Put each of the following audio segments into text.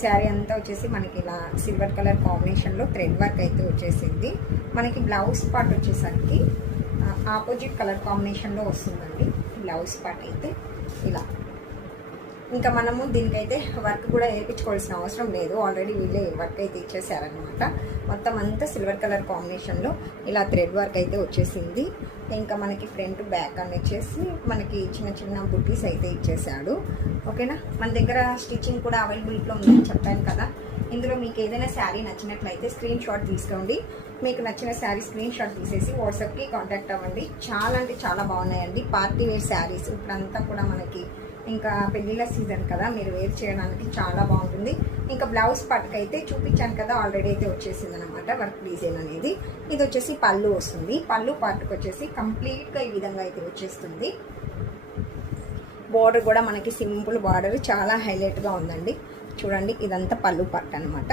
శారీ అంతా వచ్చేసి మనకి ఇలా సిల్వర్ కలర్ కాంబినేషన్లో థ్రెడ్ వర్క్ అయితే వచ్చేసింది. మనకి బ్లౌజ్ పార్ట్ వచ్చేసరికి ఆపోజిట్ కలర్ కాంబినేషన్లో వస్తుందండి. బ్లౌజ్ పార్ట్ అయితే ఇలా. ఇంకా మనము దీనికైతే వర్క్ కూడా వేయించుకోవాల్సిన అవసరం లేదు, ఆల్రెడీ వీళ్ళే వర్క్ అయితే ఇచ్చేసారనమాట. మొత్తం అంతా సిల్వర్ కలర్ కాంబినేషన్లో ఇలా థ్రెడ్ వర్క్ అయితే వచ్చేసింది. ఇంకా మనకి ఫ్రంట్ బ్యాక్ అని వచ్చేసి మనకి చిన్న చిన్న బుట్టీస్ అయితే ఇచ్చేసాడు. ఓకేనా, మన దగ్గర స్టిచ్చింగ్ కూడా అవైలబిలిటీలో ఉందని చెప్పాను కదా. ఇందులో మీకు ఏదైనా శారీ నచ్చినట్లయితే స్క్రీన్ షాట్ తీసుకోండి. మీకు నచ్చిన శారీ స్క్రీన్ షాట్ తీసేసి వాట్సాప్కి కాంటాక్ట్ అవ్వండి. చాలా అంటే చాలా బాగున్నాయండి పార్టీ వేర్ శారీస్. ఇప్పుడంతా కూడా మనకి ఇంకా పెళ్ళిళ్ళ సీజన్ కదా, మీరు వేర్ చేయడానికి చాలా బాగుంటుంది. ఇంకా బ్లౌజ్ పార్ట్కి అయితే చూపించాను కదా, ఆల్రెడీ అయితే వచ్చేసింది అనమాట వర్క్ డిజైన్ అనేది. ఇది వచ్చేసి పళ్ళు వస్తుంది. పళ్ళు పార్ట్కి వచ్చేసి కంప్లీట్గా ఈ విధంగా అయితే వచ్చేస్తుంది. బార్డర్ కూడా మనకి సింపుల్ బార్డర్, చాలా హైలైట్గా ఉందండి. చూడండి, ఇదంతా పళ్ళు పార్ట్ అనమాట.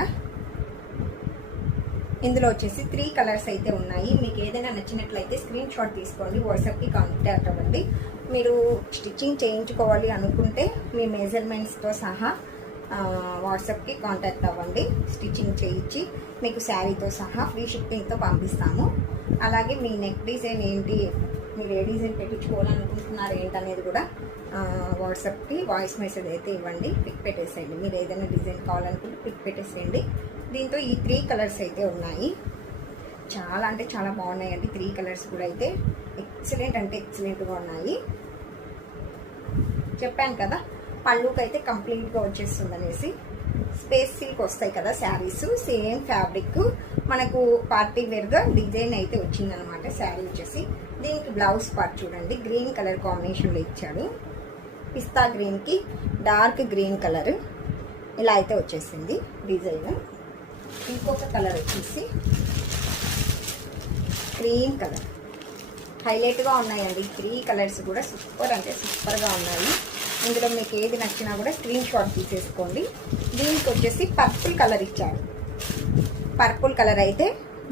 ఇందులో వచ్చేసి 3 కలర్స్ అయితే ఉన్నాయి. మీకు ఏదైనా నచ్చినట్లయితే స్క్రీన్ షాట్ తీసుకోండి, వాట్సాప్కి కాంటాక్ట్ అవ్వండి. మీరు స్టిచ్చింగ్ చేయించుకోవాలి అనుకుంటే మీ మెజర్మెంట్స్తో సహా వాట్సాప్కి కాంటాక్ట్ అవ్వండి. స్టిచ్చింగ్ చేయించి మీకు శారీతో సహా ఫ్రీ షిప్పింగ్తో పంపిస్తాము. అలాగే మీ నెక్ డిజైన్ ఏంటి, మీరు ఏ డిజైన్ పెట్టించుకోవాలనుకుంటున్నారు ఏంటనేది కూడా వాట్సాప్కి వాయిస్ మెసేజ్ అయితే ఇవ్వండి, పిక్ పెట్టేసేయండి. మీరు ఏదైనా డిజైన్ కావాలనుకుంటే పిక్ పెట్టేసేయండి. దీంతో ఈ 3 కలర్స్ అయితే ఉన్నాయి. చాలా అంటే చాలా బాగున్నాయండి. 3 కలర్స్ కూడా అయితే ఎక్సలెంట్ అంటే ఎక్సలెంట్గా ఉన్నాయి. చెప్పాను కదా, పళ్ళుకి అయితే కంప్లీట్గా వచ్చేస్తుంది అనేసి. స్పేస్ సిల్క్ వస్తాయి కదా శారీస్, సేమ్ ఫ్యాబ్రిక్ మనకు పార్టీ వేర్గా డిజైన్ అయితే వచ్చిందనమాట శారీ వచ్చేసి. దీనికి బ్లౌజ్ పార్ట్ చూడండి, గ్రీన్ కలర్ కాంబినేషన్లో ఇచ్చాడు. పిస్తా గ్రీన్కి డార్క్ గ్రీన్ కలర్ ఇలా అయితే వచ్చేసింది డిజైన్. ఇంకొక కలర్ వచ్చేసి క్రీమ్ కలర్, హైలైట్గా ఉన్నాయండి. 3 కలర్స్ కూడా సూపర్ అంటే సూపర్గా ఉన్నాయి. ఇందులో మీకు ఏది నచ్చినా కూడా స్క్రీన్ షాట్ తీసేసుకోండి. దీనికి వచ్చేసి పర్పుల్ కలర్ ఇచ్చాడు. పర్పుల్ కలర్ అయితే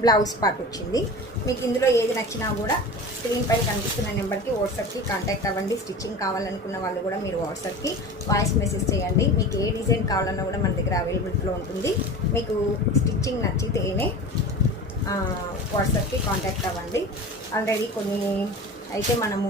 బ్లౌజ్ పార్ట్ వచ్చింది. మీకు ఇందులో ఏది నచ్చినా కూడా స్క్రీన్ పైన కనిపిస్తున్న నెంబర్కి వాట్సాప్కి కాంటాక్ట్ అవ్వండి. స్టిచ్చింగ్ కావాలనుకున్న వాళ్ళు కూడా మీరు వాట్సాప్కి వాయిస్ మెసేజ్ చేయండి. మీకు ఏ డిజైన్ కావాలన్నా కూడా మన దగ్గర అవైలబిలిటీలో ఉంటుంది. మీకు స్టిచ్చింగ్ నచ్చితేనే వాట్సాప్కి కాంటాక్ట్ అవ్వండి. ఆల్రెడీ కొన్ని అయితే మనము